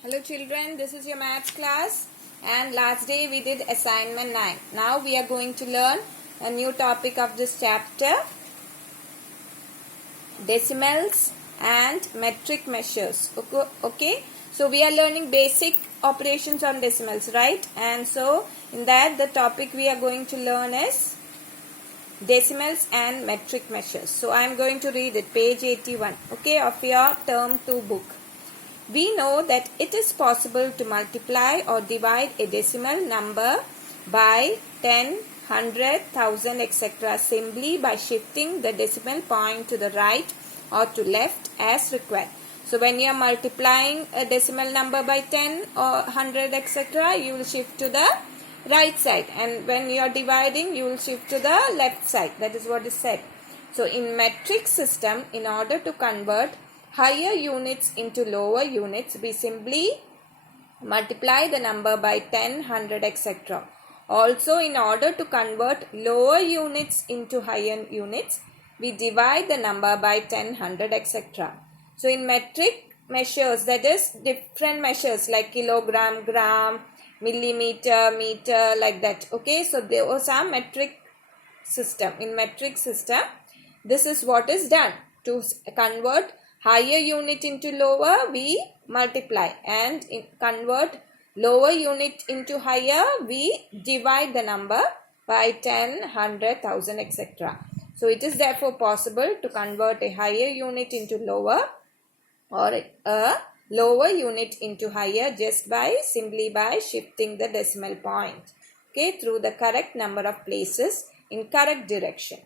Hello children, this is your maths class and last day we did assignment 9. Now we are going to learn a new topic of this chapter, decimals and metric measures. Okay, so we are learning basic operations on decimals, right? And so in that the topic we are going to learn is decimals and metric measures. So I am going to read it, page 81, okay, of your term 2 book. We know that it is possible to multiply or divide a decimal number by 10, 100, 1000, etc. simply by shifting the decimal point to the right or to left as required. So when you are multiplying a decimal number by 10 or 100, etc., you will shift to the right side, and when you are dividing you will shift to the left side. That is what is said. So in metric system, in order to convert higher units into lower units, we simply multiply the number by 10, 100, etc. Also, in order to convert lower units into higher units, we divide the number by 10, 100, etc. So in metric measures, that is different measures like kilogram, gram, millimeter, meter, like that. Okay, so there was a metric system. In metric system, this is what is done. To convert higher unit into lower, we multiply, and convert lower unit into higher, we divide the number by 10, 100, 1000, etc. So it is therefore possible to convert a higher unit into lower or a lower unit into higher just by simply by shifting the decimal point, okay, through the correct number of places in correct direction.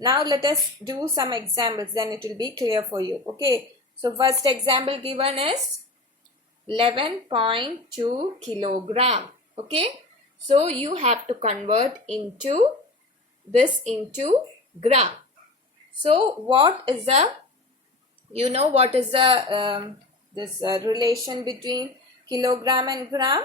Now let us do some examples, then it will be clear for you. Okay, so first example given is 11.2 kilogram. Okay, so you have to convert into this into gram. So what is the, you know what is the relation between kilogram and gram?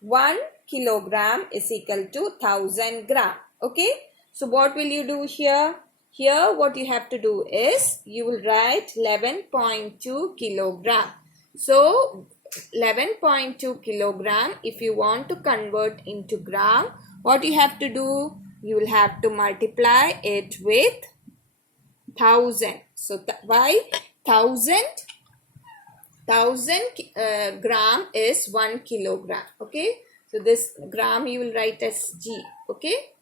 1 kilogram is equal to 1000 gram. Okay, so what will you do here? Here what you have to do is you will write 11.2 kilogram. So 11.2 kilogram, if you want to convert into gram, what you have to do? You will have to multiply it with 1000. So why 1000 gram is 1 kilogram. Okay, so this gram you will write as G. Okay,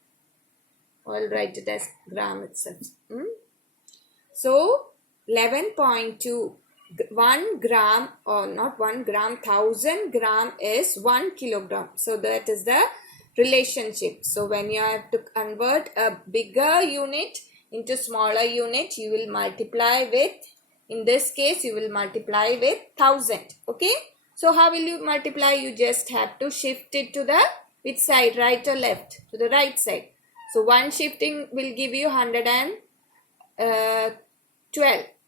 I'll write it as gram itself. So 11.2, 1 gram, or not 1 gram, 1000 gram is 1 kilogram. So that is the relationship. So when you have to convert a bigger unit into smaller unit, you will multiply with, in this case you will multiply with 1000. Okay, so how will you multiply? You just have to shift it to the which side, right or left? To the right side. So one shifting will give you 112.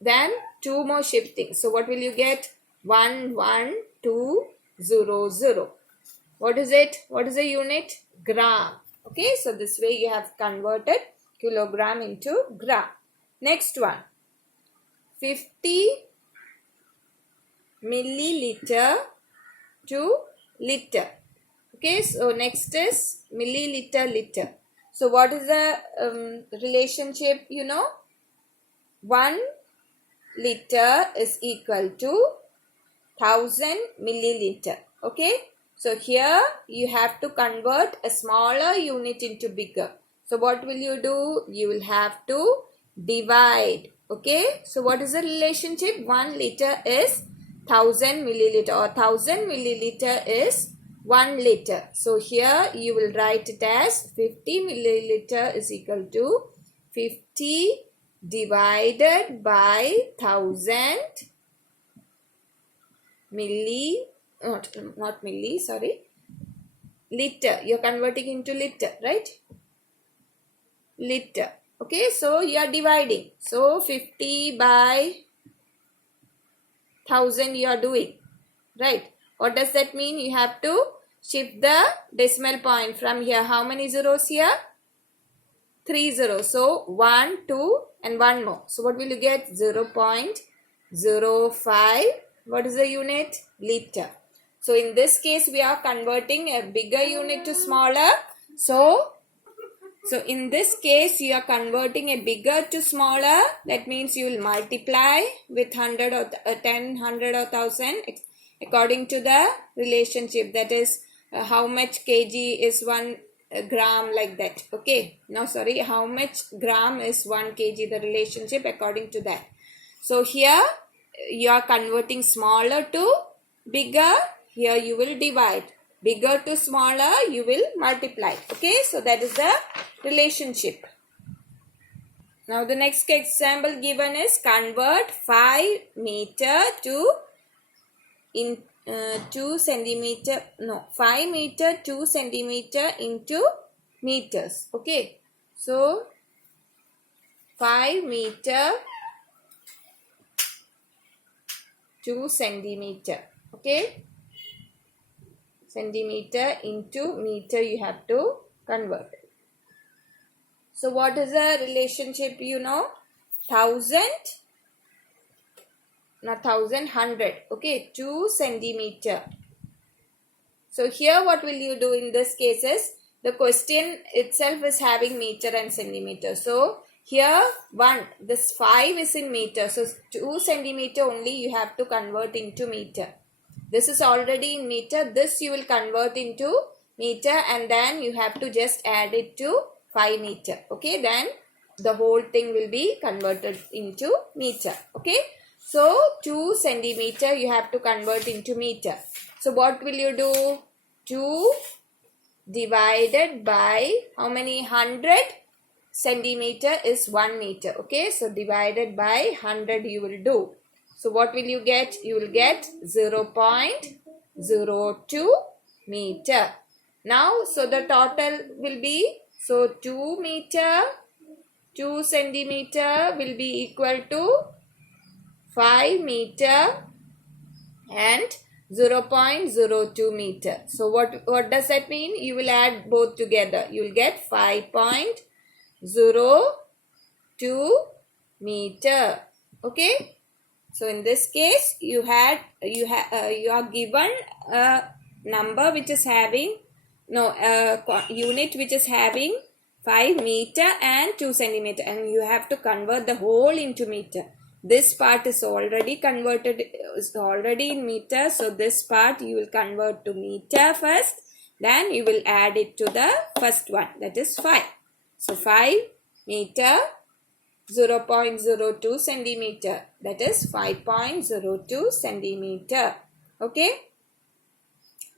Then two more shifting. So what will you get? 11200. What is it? What is the unit? Gram. Okay, so this way you have converted kilogram into gram. Next one, 50 milliliter to liter. Okay, so next is milliliter, liter. So what is the relationship? You know, 1 liter is equal to 1000 milliliter. Okay, so here you have to convert a smaller unit into bigger. So what will you do? You will have to divide. Okay, so what is the relationship? 1 liter is 1000 milliliter, or 1000 milliliter is 1 liter. So here you will write it as 50 milliliter is equal to 50 divided by 1000 liter. You're converting into liter, right? Liter. Okay, so you are dividing. So 50 by 1000 you are doing, right? What does that mean? You have to shift the decimal point from here. How many zeros here? 3 zeros. So 1, 2 and 1 more. So what will you get? 0.05. What is the unit? Liter. So in this case, we are converting a bigger unit to smaller. So in this case, you are converting a bigger to smaller. That means you will multiply with 100 or 10, 100 or 1000 according to the relationship. That is how much kg is 1 gram, like that. Okay. No, sorry. How much gram is 1 kg, the relationship according to that. So here you are converting smaller to bigger. Here you will divide. Bigger to smaller, you will multiply. Okay, so that is the relationship. Now the next example given is convert 5 meter to 2 centimeter. No, 5 meter 2 centimeter into meters. Okay, so 5 meter 2 centimeter. Okay, centimeter into meter you have to convert. So what is the relationship, you know? 1000, not 1000, 100. Okay, 2 centimeter. So here what will you do in this case is, the question itself is having meter and centimeter. So here this 5 is in meter. So 2 centimeter only you have to convert into meter. This is already in meter. This you will convert into meter, and then you have to just add it to 5 meter. Okay, then the whole thing will be converted into meter. Okay, so 2 centimeter you have to convert into meter. So what will you do? 2 divided by how many? 100 centimeter is 1 meter. Okay, so divided by 100 you will do. So what will you get? You will get 0.02 meter. Now, so the total will be, so 2 meter, 2 centimeter will be equal to 5 meter and 0.02 meter. So what does that mean? You will add both together. You will get 5.02 meter. Okay. So in this case, you are given a number which is having unit which is having 5 meter and 2 centimeter, and you have to convert the whole into meter. This part is already converted, is already in meter. So this part you will convert to meter first, then you will add it to the first one, that is 5. So 5 meter 0.02 centimeter, that is 5.02 centimeter. Okay,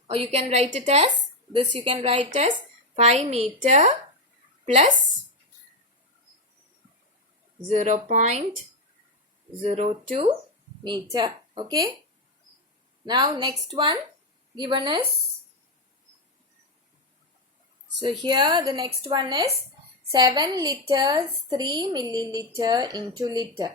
or you can write it as this. You can write as 5 meter plus 0.02 meter. Okay, now next one given is, so here the next one is 7 liters 3 milliliter into liter.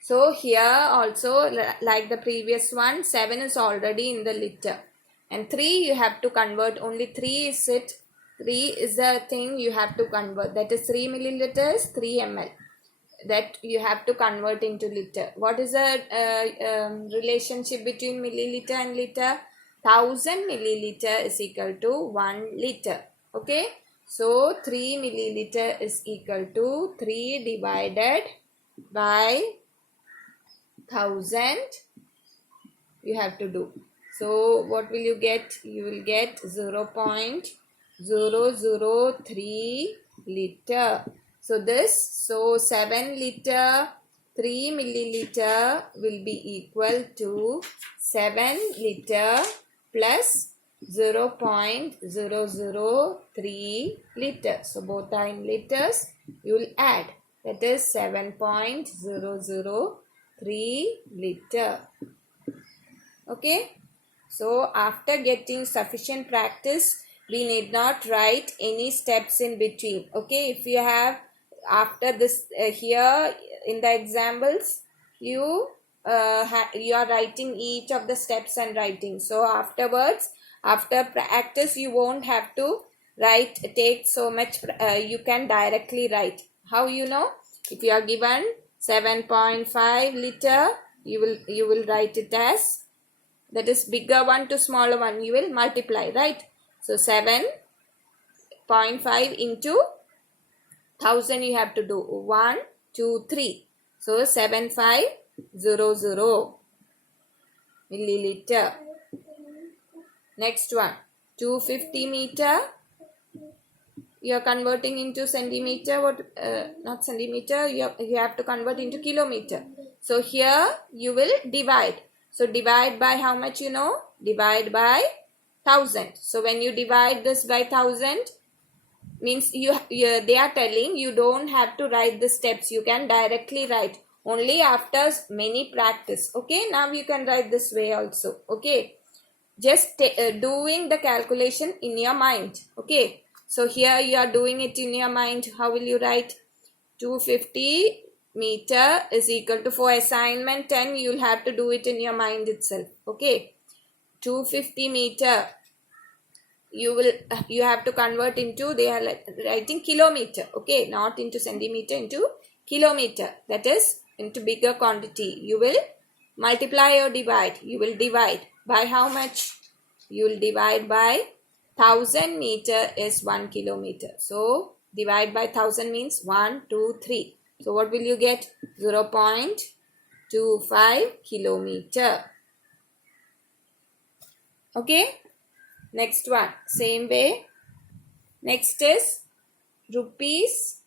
So here also, like the previous one, 7 is already in the liter, and 3 you have to convert. Only 3 is it. 3 is the thing you have to convert. That is 3 milliliters 3 ml. That you have to convert into liter. What is the relationship between milliliter and liter? 1000 milliliter is equal to 1 liter. Okay. So 3 milliliter is equal to 3 divided by 1000 you have to do. So what will you get? You will get 0.003 liter. So 7 liter 3 milliliter will be equal to 7 liter plus 0.003 liters. So both are in liters. You will add. That is 7.003 liter. Okay. So after getting sufficient practice, we need not write any steps in between. Okay. If you have after this here in the examples, you are writing each of the steps and writing. So afterwards, after practice, you won't have to take so much. You can directly write. How you know? If you are given 7.5 liter, you will write it as that is bigger one to smaller one, you will multiply, right? So 7.5 into 1000 you have to do 1, 2, 3. So 7500 milliliter. Next one, 250 meter. You are converting into centimeter. Not centimeter. You have to convert into kilometer. So here you will divide. So divide by how much you know? Divide by 1000. So when you divide this by 1000, means they are telling you don't have to write the steps. You can directly write only after many practice. Okay, now you can write this way also. Okay, just doing the calculation in your mind. Okay, so here you are doing it in your mind. How will you write? 250 meter is equal to, for assignment 10 you will have to do it in your mind itself. Okay, 250 meter you have to convert into, they are writing kilometer. Okay, not into centimeter, into kilometer, that is into bigger quantity. You will multiply or divide. You will divide by how much? You will divide by 1000 meter is 1 kilometer. So divide by 1000 means 1, 2, 3. So what will you get? 0.25 kilometer. Okay. Next one, same way. Next is rupees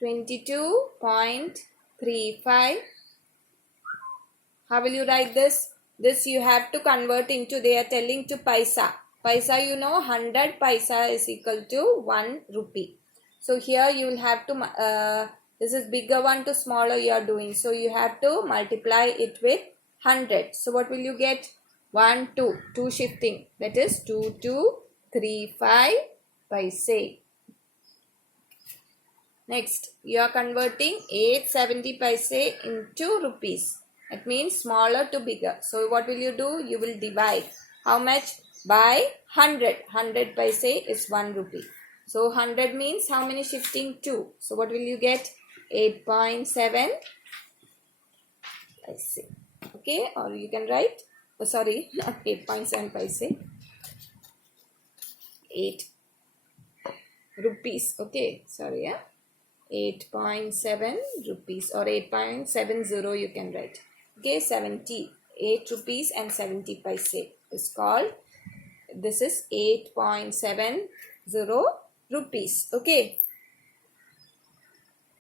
22.35. How will you write this? This you have to convert into, they are telling to paisa. Paisa, you know, 100 paisa is equal to 1 rupee. So here you will have to, this is bigger one to smaller you are doing. So you have to multiply it with 100. So what will you get? 1, 2, 2 shifting, that is 2235 paise. Next, you are converting 870 paise into rupees. That means smaller to bigger. So what will you do? You will divide. How much? By 100. 100 paise is 1 rupee. So 100 means how many shifting? 2. So what will you get? 8.7 paise. Okay, or you can write, oh sorry, not 8.7 paise, 8 rupees. Okay, sorry, 8.7 rupees or 8.70 you can write. Okay, 8 rupees and 70 paise is called, this is 8.70 rupees. Okay,